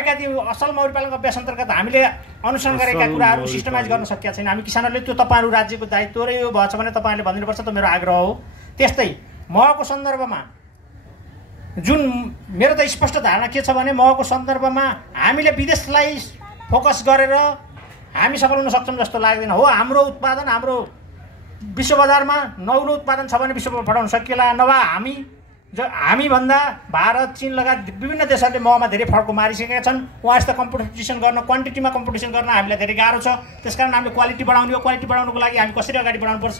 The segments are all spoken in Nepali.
भएका ती असल मौरी पालनको अभ्यास अन्तर्गत हामीले अनुसरण गरेका कुराहरू सिस्टमाइज गर्न सकेका छैन। हामी किसानहरूले त्यो तपाईँहरू राज्यको दायित्व र यो भएछ भने तपाईँहरूले भनिदिनुपर्छ, त मेरो आग्रह हो। त्यस्तै महको सन्दर्भमा जुन मेरो त स्पष्ट धारणा के छ भने महको सन्दर्भमा हामीले विदेशलाई फोकस गरेर हामी सफल हुन सक्छौँ जस्तो लाग्दैन। हो, हाम्रो उत्पादन हाम्रो विश्व बजारमा नौलो उत्पादन छ भने विश्वमा पठाउन सकिएला, नभए हामीभन्दा भारत, चीन लगायत विभिन्न देशहरूले महमा धेरै फड्को मारिसकेका छन्। उहाँसित कम्पिटिसन गर्न, क्वान्टिटीमा कम्पिटिसन गर्न हामीलाई धेरै गाह्रो छ। त्यसकारण हामीले क्वालिटी बढाउने हो। क्वालिटी बढाउनको लागि हामी कसरी अगाडि बढाउनुपर्छ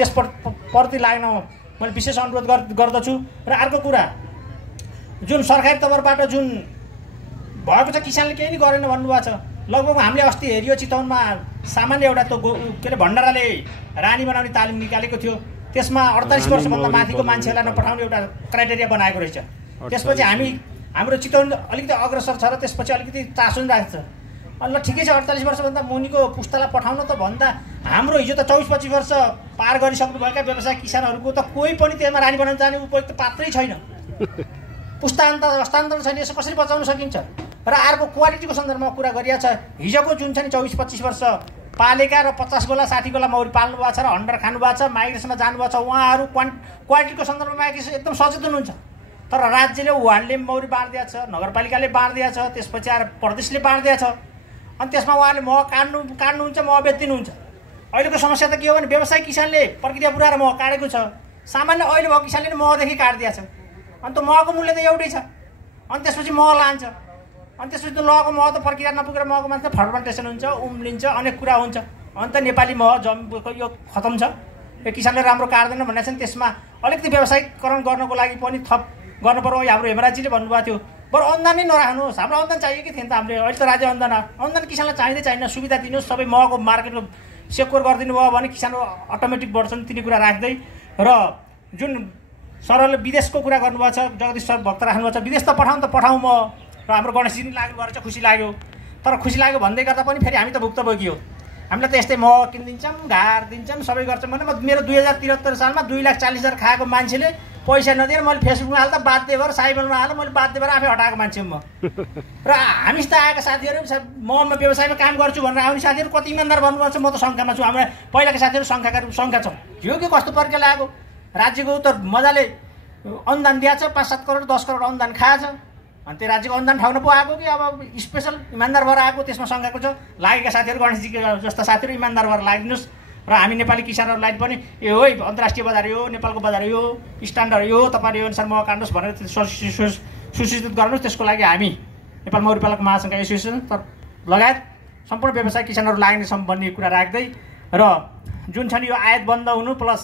त्यसप्रति लाग्न मैले विशेष अनुरोध गर्दछु। र अर्को कुरा, जुन सरकारी तर्फबाट जुन भएको छ किसानले केही नै गरेन भन्नुभएको छ। लगभग हामीले अस्ति हेरियो चितवनमा सामान्य एउटा त्यो के अरे भण्डाराले रानी बनाउने तालिम निकालेको थियो। त्यसमा 48 वर्षभन्दा माथिको मान्छेलाई नपठाउने एउटा क्राइटेरिया बनाएको रहेछ। त्यसपछि हाम्रो चितवन अलिकति अग्रसर छ र त्यसपछि अलिकति चासो पनि राखेको छ। ल ठिकै छ, 48 वर्षभन्दा मुनिको पुस्तालाई पठाउन त भन्दा हाम्रो हिजो त 24-25 वर्ष पार गरिसक्नुभएका व्यवसाय किसानहरूको त कोही पनि त्यसमा रानी बनाउन जाने उपयुक्त पात्रै छैन। पुस्ता हस्तान्तरण छैन, यसो कसरी बचाउन सकिन्छ? र अर्को क्वालिटीको सन्दर्भमा कुरा गरिएको छ। हिजोको जुन छ नि 24-25 वर्ष पालेका र 50 गोला 60 गोला मौरी पाल्नु भएको छ र हन्डर खानु भएको छ, माइग्रेसनमा जानुभएको छ, उहाँहरू क्वालिटीको सन्दर्भमा एकदम सचेतन हुन्छ। तर राज्यले उहाँले मौरी बाँडिदिएको छ, नगरपालिकाले बाँडिदिएको छ, त्यसपछि आएर प्रदेशले बाँडिदिएको छ। अनि त्यसमा उहाँले मह काट्नुहुन्छ, मह बेचिदिनुहुन्छ। अहिलेको समस्या त के हो भने व्यवसाय किसानले प्रक्रिया पुऱ्याएर मह काटेको छ। सामान्य अहिले भएको किसानले महदेखि काटिदिएको छ। अनि त महको मूल्य त एउटै छ। अनि त्यसपछि मह लान्छ। अनि त्यसपछि त लको मह त प्रक्रिया नपुगेर महको मान्छे फर्मेन्टेसन हुन्छ, उम्लिन्छ, अनेक कुरा हुन्छ। अनि त नेपाली मह यो खतम छ। यो किसानले राम्रो काट्दैन भन्ने छ नि। त्यसमा अलिकति व्यवसायीकरण गर्नको लागि पनि थप गर्नु पर्यो। हाम्रो हेमराजीले भन्नुभएको थियो, बरु अनुदान नै नराख्नुहोस्। हाम्रो अनुदान चाहियो कि थिएन त हामीले। अहिले त राज्य अनुदान किसानलाई चाहिँदै चाहिन्न। सुविधा दिनुहोस्, सबै महको मार्केटको सेक्योर गरिदिनु भयो भने किसानहरू अटोमेटिक बढ्छन्। तिनी कुरा राख्दै र जुन सरले विदेशको कुरा गर्नुभएको छ, जगदीश सर भक्त राख्नुभएको छ, विदेश त पठाउँ म। र हाम्रो गणेशजी लाग्नु भएर चाहिँ खुसी लाग्यो। तर खुसी लाग्यो भन्दै गर्दा पनि फेरि हामी त भुक्तभोगी हो। हामीलाई त यस्तै मह किनिदिन्छौँ, घार दिन्छौँ, सबै गर्छौँ भने मेरो 2073 सालमा 2,40,000 खाएको मान्छेले पैसा नदिएर मैले फेसबुकमा हाल्दा बाध्य भएर साइबलमा हाल्दा मैले बाध्य भएर आफै हटाएको मान्छे म। र हामीसित आएका साथीहरू म व्यवसायमा काम गर्छु भनेर आउने साथीहरू कति इमान्दार भन्नुभएको छ। म त सङ्ख्यामा छु। हाम्रो पहिलाका साथीहरू सङ्ख्या छौँ। यो के कस्तो प्रकारले आएको? राज्यको त मजाले अनुदान दिएको छ, 5-7 करोड 10 करोड अनुदान खाएछ। अनि त्यो राज्यको अनुदान ठाउन पो आएको कि अब स्पेसल इमान्दार भएर आएको? त्यसमा शङ्काको छ। लागेका साथीहरू गणेशजी जस्ता साथीहरू इमान्दार भएर लागिदिनुहोस्। र हामी नेपाली किसानहरूलाई पनि यो अन्तर्राष्ट्रिय बजार यो, नेपालको बजार यो, स्ट्यान्डर्ड यो, तपाईँले यो अनुसार मह काट्नुहोस् भनेर सुसूचित गर्नुहोस्। त्यसको लागि हामी नेपाल मौरी पालक महासङ्घ एसोसिएसन लगायत सम्पूर्ण व्यवसाय किसानहरू लाग्ने भन्ने कुरा राख्दै र जुन छ नि यो आयात बन्द हुनु प्लस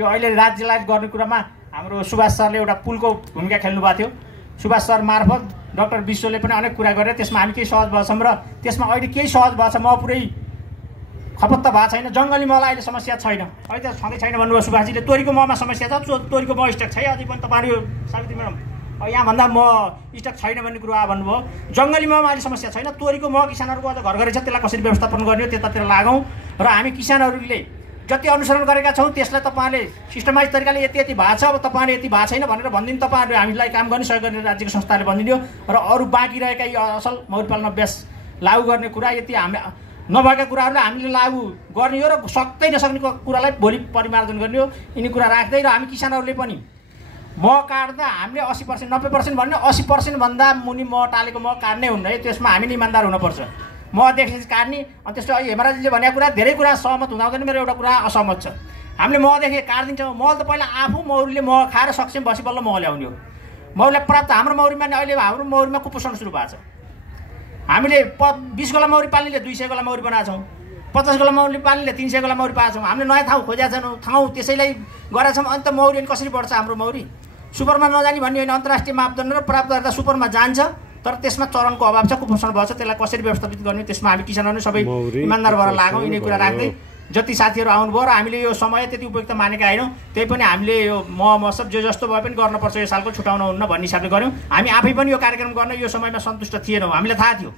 यो अहिले राज्यलाई गर्ने कुरामा हाम्रो सुभाष सरले एउटा पुलको भूमिका खेल्नु भएको थियो। सुभाष सर मार्फत डाक्टर विश्वले पनि अनेक कुरा गरेर त्यसमा हामी केही सहज भएछौँ र त्यसमा अहिले केही सहज भएको छ। म पुरै खपत त भएको छैन। जङ्गली महलाई अहिले समस्या छैन। अहिले त छँदै छैन भन्नुभयो सुभाषजीले। तोरीको महमा समस्या छ। तोरीको मह स्टक छ अझै पनि। तपाईँहरू सावित्री म्याडम यहाँभन्दा म स्टक छैन भन्ने कुरो आयो भन्नुभयो। जङ्गली महमा अहिले समस्या छैन। तोरीको मह किसानहरूको अझ घर घरै छ। त्यसलाई कसरी व्यवस्थापन गर्ने हो त्यतातिर लागौँ। र हामी किसानहरूले जति अनुसरण गरेका छौँ त्यसलाई तपाईँहरूले सिस्टमाइज तरिकाले यति भएको छ, अब तपाईँहरूले यति भएको छैन भनेर भनिदिनु। तपाईँहरूले हामीलाई काम गर्ने सहयोग गर्ने राज्यको संस्थाले भनिदियो। र अरू बाँकी रहेका यी असल मौरी पालन अभ्यास लागू गर्ने कुरा यति हामी नभएका कुराहरूलाई हामीले लागू गर्ने हो र सक्दै नसक्ने कुरालाई भोलि परिमार्जन गर्ने हो। यिनी कुरा राख्दै र हामी किसानहरूले पनि मह काट्दा हामीले 80% 90% भन्ने 80% भन्दा मुनि मह टालेको मह काट्नै हुन्न है। त्यसमा हामी नै इमान्दार हुनुपर्छ। महदेखि काट्ने अनि त्यसको हेमराजीले भनेको कुरा धेरै कुरा सहमत हुँदा हुँदैन मेरो एउटा कुरा असहमत छ। हामीले महदेखि काटिदिन्छौँ। मह त पहिला आफू मौरीले मह खाएर सक्षम बसी बल्ल मह ल्याउने हो। मौरीलाई प्राप्त हाम्रो मौरीमा अहिले हाम्रो मौरीमा कुपोषण सुरु भएको छ। हामीले 20 गोला मौरी पाल्नेले 200 गोला मौरी बनाएको छौँ। 50 गोला मौरी पाल्नेले 300 गोला मौरी पाएको छौँ। हामीले नयाँ ठाउँ खोजेका छौँ। त्यसैलाई गरेका छौँ। अनि त मौरी अनि कसरी बढ्छ हाम्रो मौरी? सुपरमा नजाने भन्ने होइन। अन्तर्राष्ट्रिय मापदण्ड र प्राप्त गर्दा सुपरमा जान्छ। तर त्यसमा चरणको अभाव छ, कुपोषण भएको छ। त्यसलाई कसरी व्यवस्थापित गर्ने त्यसमा हामी किसानहरू सबै इमान्दार भएर लागौँ। यिनै कुरा राख्दै जति साथीहरू आउनुभयो र हामीले यो समय त्यति उपयुक्त मानेका होइनौँ। त्यही पनि हामीले यो महोत्सव जो जस्तो भए पनि गर्नुपर्छ, यो सालको छुटाउन हुन्न भन्ने हिसाबले गऱ्यौँ। हामी आफै पनि यो कार्यक्रम गर्न यो समयमा सन्तुष्ट थिएनौँ। हामीलाई थाहा थियो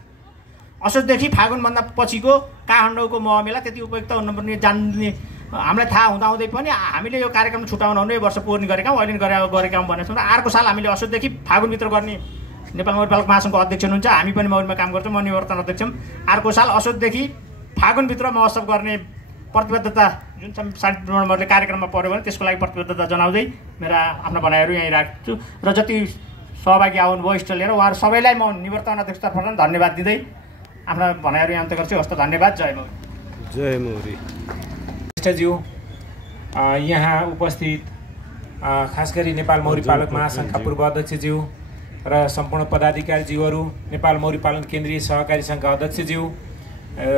असोजदेखि फागुनभन्दा पछिको काठमाडौँको मह मेला त्यति उपयुक्त हुनुपर्ने जान्ने हामीलाई थाहा हुँदाहुँदै पनि हामीले यो कार्यक्रम छुटाउन हुने वर्ष पूर्ण गरेका हौँ, अहिले गरेका हौँ भनेको छौँ। र अर्को साल हामीले असोजदेखि फागुनभित्र गर्ने नेपाल मौरी पालक महासङ्घको अध्यक्ष हुनुहुन्छ, हामी पनि मौरीमा काम गर्छौँ, म निवर्तन अध्यक्ष हुँ। अर्को साल असोजदेखि फागुनभित्र महोत्सव गर्ने प्रतिबद्धता जुन साथीहरूले कार्यक्रममा पर्यो भने त्यसको लागि प्रतिबद्धता जनाउँदै मेरा आफ्ना भनाइहरू यहीँ राख्छु र जति सहभागी आउनुभयो इष्ट लिएर उहाँहरू सबैलाई म निवर्तन अध्यक्षतर्फबाट धन्यवाद दिँदै आफ्ना भनाइहरू यहाँ अन्त गर्छु। हस्त धन्यवाद। जय मौरी। जय मौरी। ज्यू यहाँ उपस्थित खास गरी नेपाल मौरी पालक महासङ्घका पूर्व अध्यक्षज्यू र सम्पूर्ण पदाधिकारीज्यूहरू, नेपाल मौरी पालन केन्द्रीय सहकारी सङ्घका अध्यक्षज्यू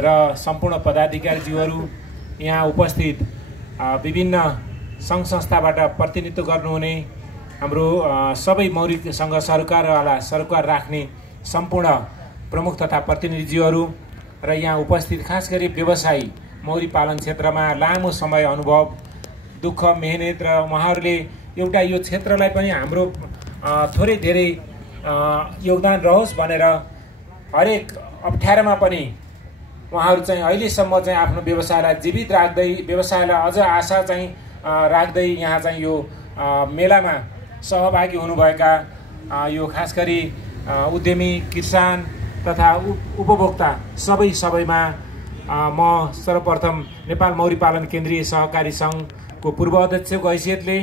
र सम्पूर्ण पदाधिकारीज्यूहरू, यहाँ उपस्थित विभिन्न सङ्घ संस्थाबाट प्रतिनिधित्व गर्नुहुने हाम्रो सबै मौरीसँग सरोकार राख्ने सम्पूर्ण प्रमुख तथा प्रतिनिधिज्यूहरू र यहाँ उपस्थित खास गरी व्यवसायी मौरी पालन क्षेत्रमा लामो समय अनुभव, दुःख, मेहनत र उहाँहरूले एउटा यो क्षेत्रलाई पनि हाम्रो थोरै धेरै योगदान रहोस् भनेर हरेक अप्ठ्यारोमा पनि उहाँहरू चाहिँ अहिलेसम्म चाहिँ आफ्नो व्यवसायलाई जीवित राख्दै, व्यवसायलाई अझ आशा चाहिँ राख्दै यहाँ चाहिँ यो मेलामा सहभागी हुनुभएका यो खास गरी उद्यमी, किसान तथा उपभोक्ता सबैमा म सर्वप्रथम नेपाल मौरी पालन केन्द्रीय सहकारी सङ्घको पूर्व अध्यक्षको हैसियतले,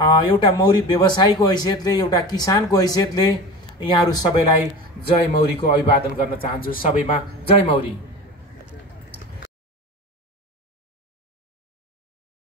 एउटा मौरी व्यवसायीको हैसियतले, एउटा किसानको हैसियतले यहाँहरू सबैलाई जय मौरीको अभिवादन गर्न चाहन्छु। सबैमा जय मौरी।